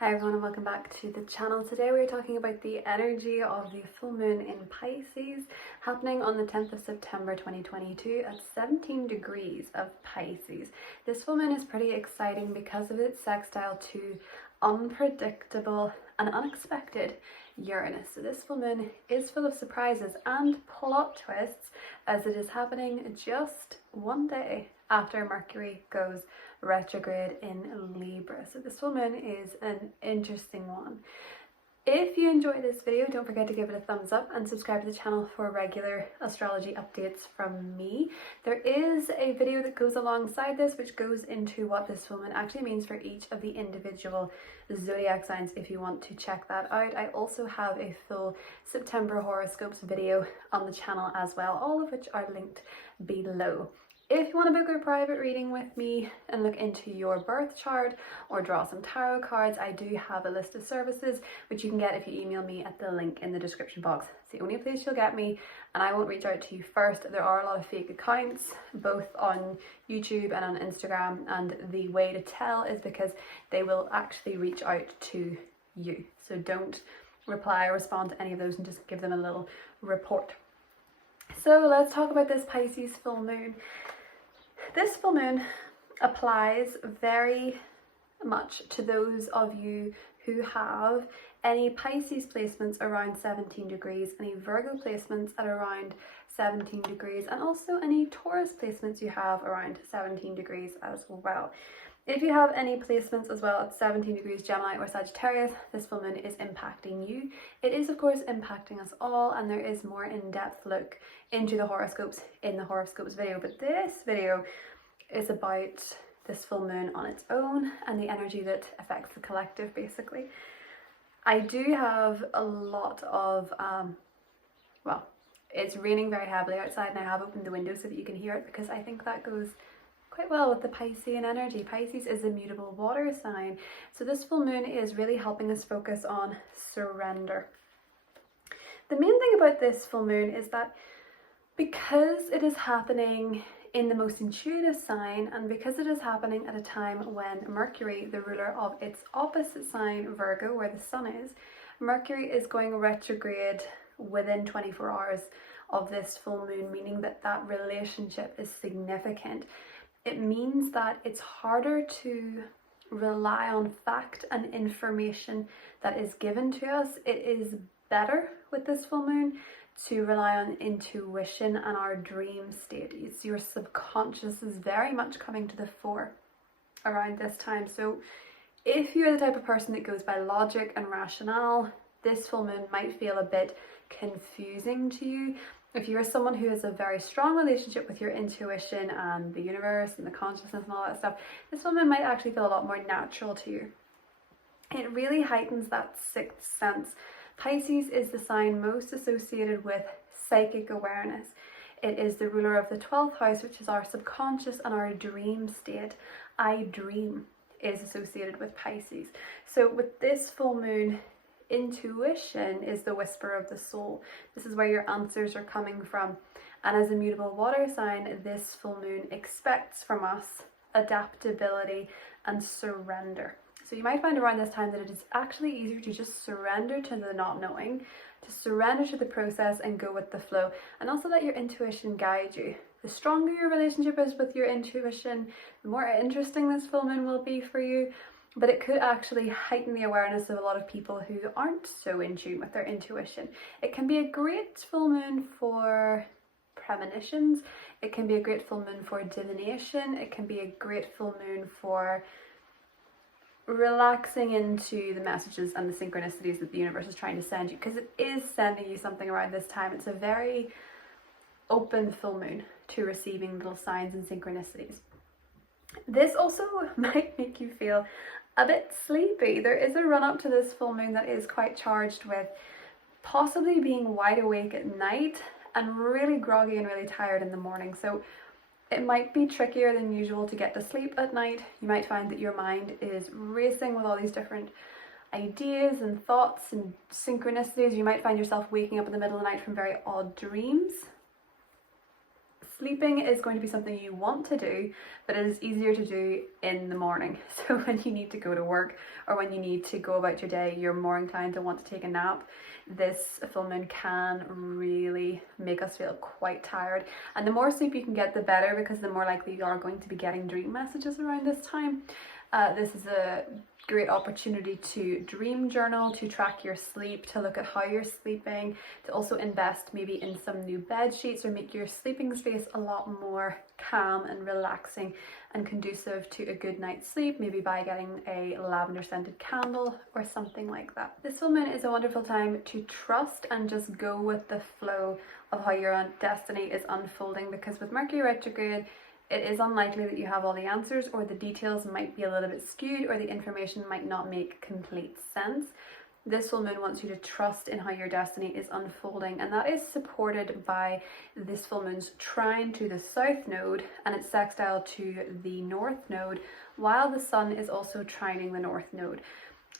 Hi everyone and welcome back to the channel. Today we're talking about the energy of the full moon in Pisces happening on the 10th of September 2022 at 17 degrees of Pisces. This full moon is pretty exciting because of its sextile to unpredictable and unexpected Uranus. So this full moon is full of surprises and plot twists as it is happening just one day after Mercury goes retrograde in Libra. So this full moon is an interesting one. If you enjoy this video, don't forget to give it a thumbs up and subscribe to the channel for regular astrology updates from me. There is a video that goes alongside this which goes into what this full moon actually means for each of the individual zodiac signs if you want to check that out. I also have a full September horoscopes video on the channel as well, all of which are linked below. If you want to book a private reading with me and look into your birth chart or draw some tarot cards, I do have a list of services which you can get if you email me at the link in the description box. It's the only place you'll get me, and I won't reach out to you first. There are a lot of fake accounts both on YouTube and on Instagram, and the way to tell is because they will actually reach out to you. So don't reply or respond to any of those and just give them a little report. So let's talk about this Pisces full moon. This full moon applies very much to those of you who have any Pisces placements around 17 degrees, any Virgo placements at around 17 degrees, and also any Taurus placements you have around 17 degrees as well. If you have any placements as well at 17 degrees Gemini or Sagittarius, this full moon is impacting you. It is of course impacting us all, and there is more in-depth look into the horoscopes in the horoscopes video, but this video is about this full moon on its own and the energy that affects the collective basically. I do have a lot of, well, it's raining very heavily outside and I have opened the window so that you can hear it because I think that goes quite well with the Piscean energy. Pisces is a mutable water sign, so this full moon is really helping us focus on surrender. The main thing about this full moon is that because it is happening in the most intuitive sign, and because it is happening at a time when Mercury, the ruler of its opposite sign, Virgo, where the sun is, Mercury is going retrograde within 24 hours of this full moon, meaning that that relationship is significant. It means that it's harder to rely on fact and information that is given to us. It is better with this full moon to rely on intuition and our dream state. It's your subconscious is very much coming to the fore around this time. So if you're the type of person that goes by logic and rationale, this full moon might feel a bit confusing to you. If you're someone who has a very strong relationship with your intuition and the universe and the consciousness and all that stuff, this full moon might actually feel a lot more natural to you. It really heightens that sixth sense. Pisces is the sign most associated with psychic awareness. It is the ruler of the 12th house, which is our subconscious and our dream state. I dream is associated with Pisces. So with this full moon, intuition is the whisper of the soul. This is where your answers are coming from. And as a mutable water sign, this full moon expects from us adaptability and surrender. So you might find around this time that it is actually easier to just surrender to the not knowing, to surrender to the process and go with the flow, and also let your intuition guide you. The stronger your relationship is with your intuition, the more interesting this full moon will be for you, but it could actually heighten the awareness of a lot of people who aren't so in tune with their intuition. It can be a great full moon for premonitions, it can be a great full moon for divination, it can be a great full moon for relaxing into the messages and the synchronicities that the universe is trying to send you, because it is sending you something around this time. It's a very open full moon to receiving little signs and synchronicities. This also might make you feel a bit sleepy. There is a run up to this full moon that is quite charged with possibly being wide awake at night and really groggy and really tired in the morning. So it might be trickier than usual to get to sleep at night. You might find that your mind is racing with all these different ideas and thoughts and synchronicities. You might find yourself waking up in the middle of the night from very odd dreams. Sleeping is going to be something you want to do, but it is easier to do in the morning. So when you need to go to work or when you need to go about your day, you're more inclined to want to take a nap. This full moon can really make us feel quite tired. And the more sleep you can get, the better, because the more likely you are going to be getting dream messages around this time. This is a great opportunity to dream journal, to track your sleep, to look at how you're sleeping, to also invest maybe in some new bed sheets or make your sleeping space a lot more calm and relaxing and conducive to a good night's sleep, maybe by getting a lavender scented candle or something like that. This full moon is a wonderful time to trust and just go with the flow of how your destiny is unfolding, because with Mercury retrograde, it is unlikely that you have all the answers, or the details might be a little bit skewed, or the information might not make complete sense. This full moon wants you to trust in how your destiny is unfolding, and that is supported by this full moon's trine to the south node and its sextile to the north node, while the sun is also trining the north node.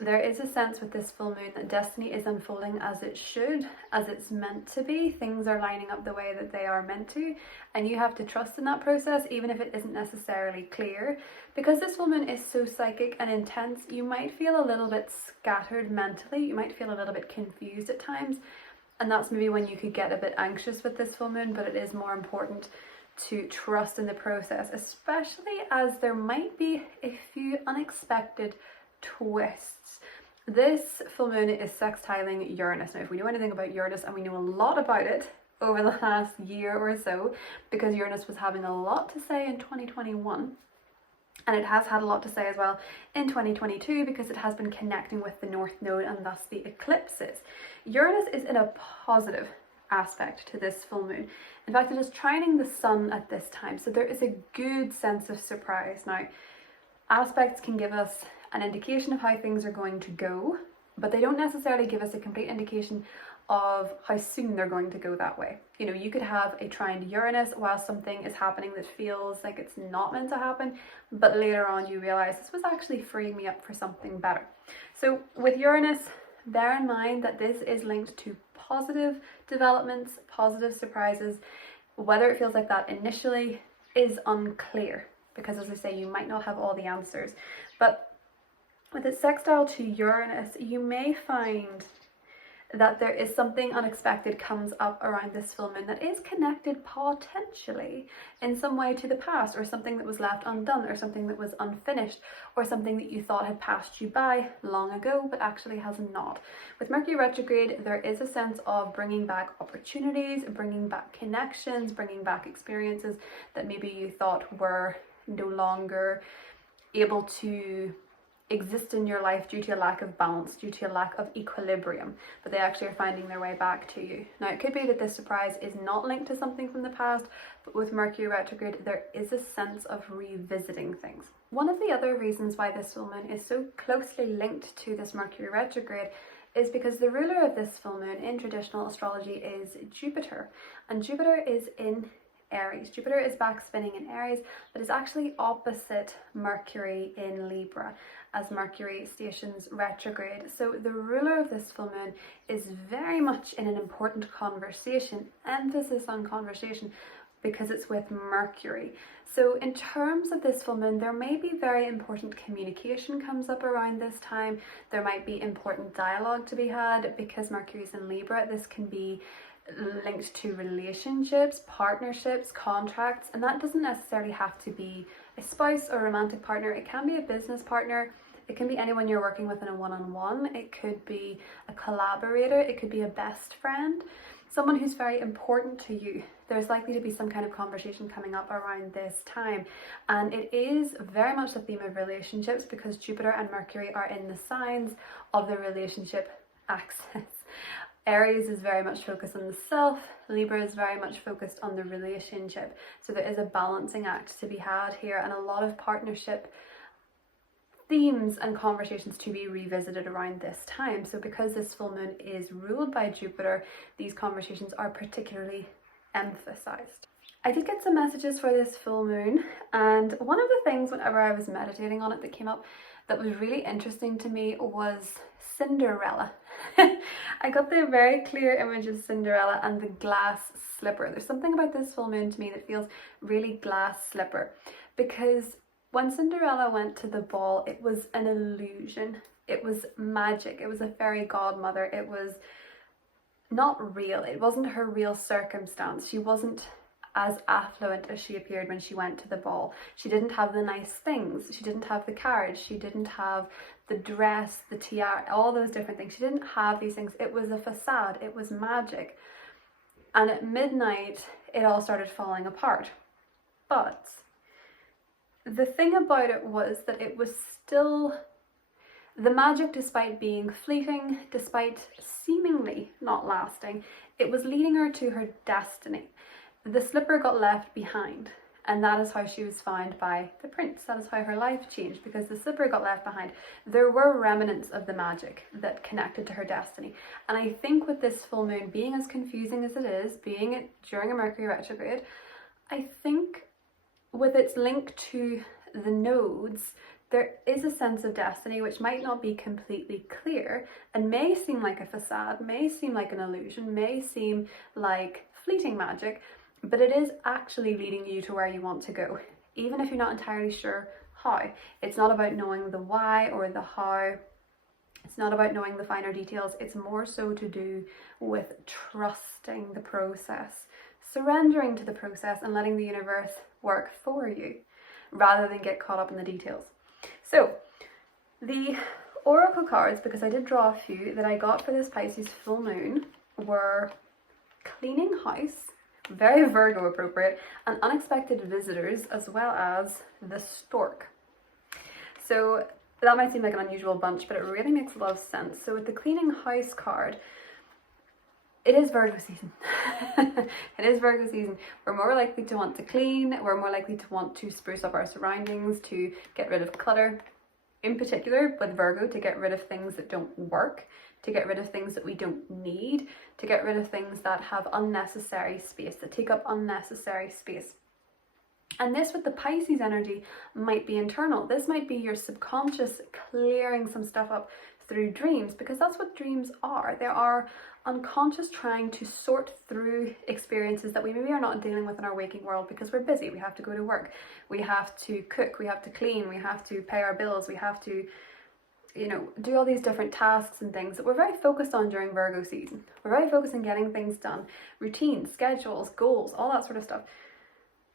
There is a sense with this full moon that destiny is unfolding as it should, as it's meant to be. Things are lining up the way that they are meant to, and you have to trust in that process, even if it isn't necessarily clear. Because this full moon is so psychic and intense, you might feel a little bit scattered mentally, you might feel a little bit confused at times, and that's maybe when you could get a bit anxious with this full moon. But it is more important to trust in the process, especially as there might be a few unexpected twists. This full moon is sextiling Uranus. Now, if we know anything about Uranus, and we know a lot about it over the last year or so, because Uranus was having a lot to say in 2021, and it has had a lot to say as well in 2022, because it has been connecting with the North Node and thus the eclipses. Uranus is in a positive aspect to this full moon. In fact, it is trining the sun at this time, so there is a good sense of surprise. Now, aspects can give us an indication of how things are going to go, but they don't necessarily give us a complete indication of how soon they're going to go that way. You know, you could have a trine to Uranus while something is happening that feels like it's not meant to happen, but later on you realize this was actually freeing me up for something better. So with Uranus, bear in mind that this is linked to positive developments, positive surprises. Whether it feels like that initially is unclear, because as I say, you might not have all the answers. But with its sextile to Uranus, you may find that there is something unexpected comes up around this full moon that is connected potentially in some way to the past, or something that was left undone, or something that was unfinished, or something that you thought had passed you by long ago but actually has not. With Mercury retrograde, there is a sense of bringing back opportunities, bringing back connections, bringing back experiences that maybe you thought were no longer able to exist in your life due to a lack of balance, due to a lack of equilibrium, but they actually are finding their way back to you. Now, it could be that this surprise is not linked to something from the past, but with Mercury retrograde, there is a sense of revisiting things. One of the other reasons why this full moon is so closely linked to this Mercury retrograde is because the ruler of this full moon in traditional astrology is Jupiter, and Jupiter is in Aries. Jupiter is back spinning in Aries, but is actually opposite Mercury in Libra as Mercury stations retrograde. So the ruler of this full moon is very much in an important conversation, emphasis on conversation, because it's with Mercury. So in terms of this full moon, there may be very important communication comes up around this time. There might be important dialogue to be had because Mercury's in Libra. This can be linked to relationships, partnerships, contracts, and that doesn't necessarily have to be a spouse or romantic partner. It can be a business partner. It can be anyone you're working with in a one-on-one. It could be a collaborator. It could be a best friend, someone who's very important to you. There's likely to be some kind of conversation coming up around this time, and it is very much the theme of relationships because Jupiter and Mercury are in the signs of the relationship axis. Aries is very much focused on the self, Libra is very much focused on the relationship. So there is a balancing act to be had here, and a lot of partnership themes and conversations to be revisited around this time. So because this full moon is ruled by Jupiter, these conversations are particularly emphasized. I did get some messages for this full moon, and one of the things whenever I was meditating on it that came up that was really interesting to me was Cinderella. I got the very clear image of Cinderella and the glass slipper. There's something about this full moon to me that feels really glass slipper, because when Cinderella went to the ball, it was an illusion. It was magic. It was a fairy godmother. It was not real. It wasn't her real circumstance. She wasn't as affluent as she appeared when she went to the ball. She didn't have the nice things. She didn't have the carriage. She didn't have the dress, the tiara, all those different things. She didn't have these things. It was a facade. It was magic. And at midnight, it all started falling apart. But the thing about it was that it was still the magic, despite being fleeting, despite seemingly not lasting, it was leading her to her destiny. The slipper got left behind, and that is how she was found by the prince. That is how her life changed, because the slipper got left behind. There were remnants of the magic that connected to her destiny. And I think with this full moon being as confusing as it is, being it during a Mercury retrograde, I think with its link to the nodes, there is a sense of destiny which might not be completely clear and may seem like a facade, may seem like an illusion, may seem like fleeting magic, but it is actually leading you to where you want to go, even if you're not entirely sure how. It's not about knowing the why or the how. It's not about knowing the finer details. It's more so to do with trusting the process, surrendering to the process and letting the universe work for you rather than get caught up in the details. So the oracle cards, because I did draw a few that I got for this Pisces full moon, were cleaning house, very Virgo appropriate, and unexpected visitors, as well as the stork. So that might seem like an unusual bunch, but it really makes a lot of sense. So with the cleaning house card, it is Virgo season. It is Virgo season. We're more likely to want to clean. We're more likely to want to spruce up our surroundings, to get rid of clutter. In particular with Virgo, to get rid of things that don't work, to get rid of things that we don't need, to get rid of things that have unnecessary space, that take up unnecessary space. And this with the Pisces energy might be internal. This might be your subconscious clearing some stuff up through dreams, because that's what dreams are. They are unconscious trying to sort through experiences that we maybe are not dealing with in our waking world because we're busy. We have to go to work, we have to cook, we have to clean, we have to pay our bills, we have to, do all these different tasks and things that we're very focused on during Virgo season. We're very focused on getting things done, routines, schedules, goals, all that sort of stuff.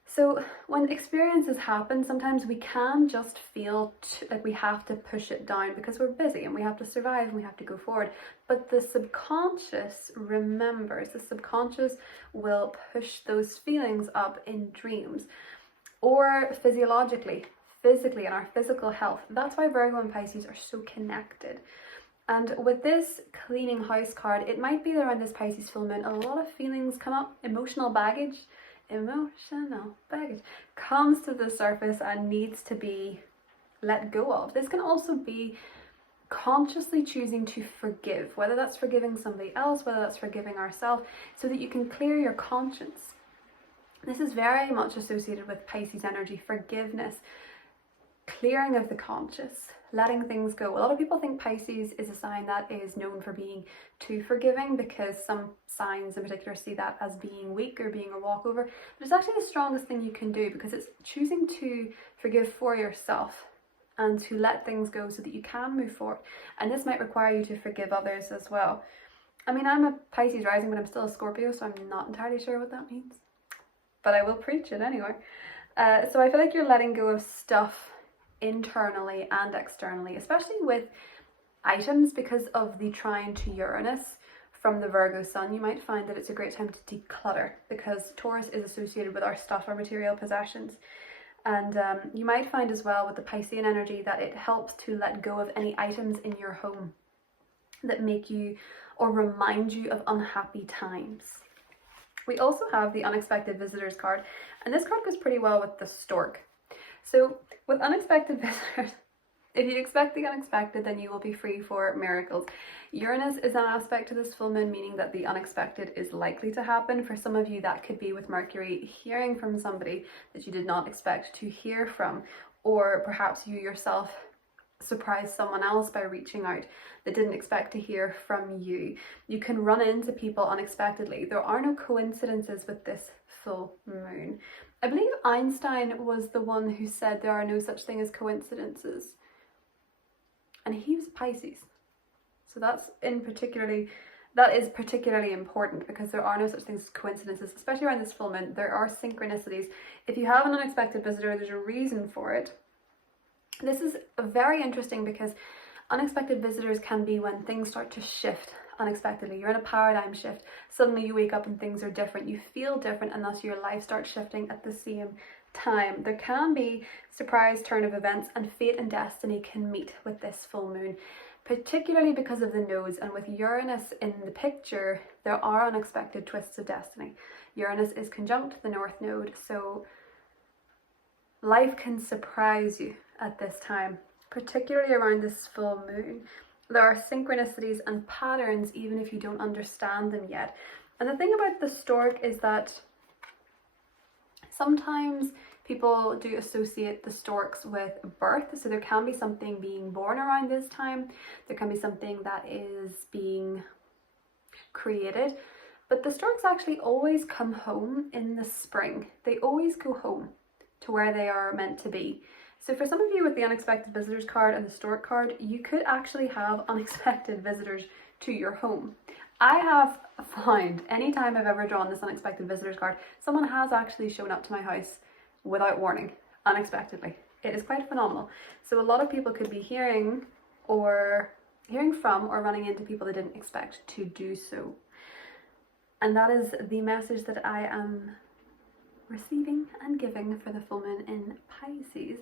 So when experiences happen, sometimes we can just feel like we have to push it down because we're busy and we have to survive and we have to go forward. But the subconscious remembers. The subconscious will push those feelings up in dreams or physiologically, physically, in our physical health. That's why Virgo and Pisces are so connected. And with this cleaning house card, it might be that around this Pisces full moon, a lot of feelings come up, emotional baggage comes to the surface and needs to be let go of. This can also be consciously choosing to forgive, whether that's forgiving somebody else, whether that's forgiving ourselves, so that you can clear your conscience. This is very much associated with Pisces energy, forgiveness, clearing of the conscious, letting things go. A lot of people think Pisces is a sign that is known for being too forgiving, because some signs in particular see that as being weak or being a walkover. But it's actually the strongest thing you can do, because it's choosing to forgive for yourself and to let things go so that you can move forward. And this might require you to forgive others as well. I mean, I'm a Pisces rising, but I'm still a Scorpio, so I'm not entirely sure what that means. But I will preach it anyway. So I feel like you're letting go of stuff internally and externally, especially with items, because of the trine to Uranus from the Virgo sun. You might find that it's a great time to declutter, because Taurus is associated with our stuff, our material possessions. And you might find as well with the Piscean energy that it helps to let go of any items in your home that make you or remind you of unhappy times. We also have the unexpected visitors card, and this card goes pretty well with the stork. So with unexpected visitors, if you expect the unexpected, then you will be free for miracles. Uranus is an aspect to this full moon, meaning that the unexpected is likely to happen. For some of you, that could be with Mercury hearing from somebody that you did not expect to hear from, or perhaps you yourself surprise someone else by reaching out that didn't expect to hear from you. You can run into people unexpectedly. There are no coincidences with this full moon. I believe Einstein was the one who said there are no such thing as coincidences. And he was Pisces. So that is particularly important, because there are no such things as coincidences, especially around this full moon. There are synchronicities. If you have an unexpected visitor, there's a reason for it. This is very interesting because unexpected visitors can be when things start to shift unexpectedly. You're in a paradigm shift. Suddenly you wake up and things are different. You feel different, and thus your life starts shifting at the same time. There can be surprise turn of events, and fate and destiny can meet with this full moon, particularly because of the nodes. And with Uranus in the picture, there are unexpected twists of destiny. Uranus is conjunct the North Node, so life can surprise you at this time, particularly around this full moon. There are synchronicities and patterns even if you don't understand them yet. And the thing about the stork is that sometimes people do associate the storks with birth, so there can be something being born around this time. There can be something that is being created, but the storks actually always come home in the spring. They always go home to where they are meant to be. So for some of you with the unexpected visitors card and the stork card, you could actually have unexpected visitors to your home. I have found anytime I've ever drawn this unexpected visitors card, someone has actually shown up to my house without warning, unexpectedly. It is quite phenomenal. So a lot of people could be hearing from or running into people they didn't expect to do so. And that is the message that I am receiving and giving for the full moon in Pisces.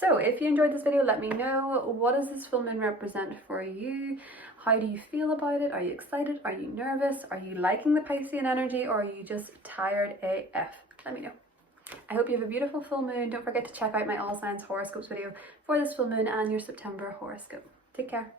So if you enjoyed this video, let me know, what does this full moon represent for you? How do you feel about it? Are you excited? Are you nervous? Are you liking the Piscean energy, or are you just tired AF? Let me know. I hope you have a beautiful full moon. Don't forget to check out my all signs horoscopes video for this full moon and your September horoscope. Take care.